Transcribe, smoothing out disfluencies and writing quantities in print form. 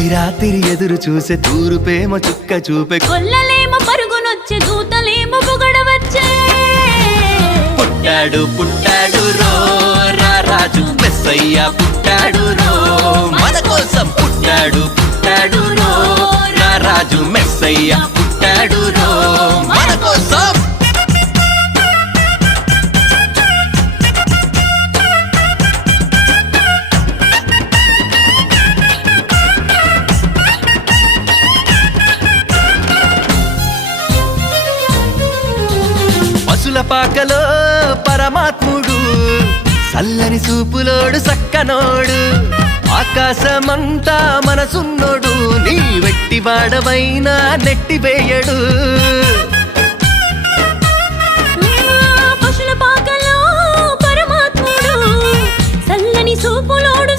తొలి రాత్రి ఎదురు చూసే తూరుపేమ చుక్క చూపే కొల్లలేమో పరుగునొచ్చే దూతలేమో పొగడవచ్చే పుట్టాడు పుట్టాడు రో రా రాజు మెస్సయ్య పుట్టాడు రో మన కోసం పుట్టాడు పుట్టాడు రో రా రాజు మెస్సయ్య పుట్టాడు రో మన కోసం పశుల పాకలో పరమాత్ముడు చల్లని చూపులోడు సక్కనోడు ఆకాశమంతా మనసున్నోడు నీ వెట్టివాడవైనా నెట్టివేయడు పశుల పాకలో పరమాత్ముడు చల్లని చూపులోడు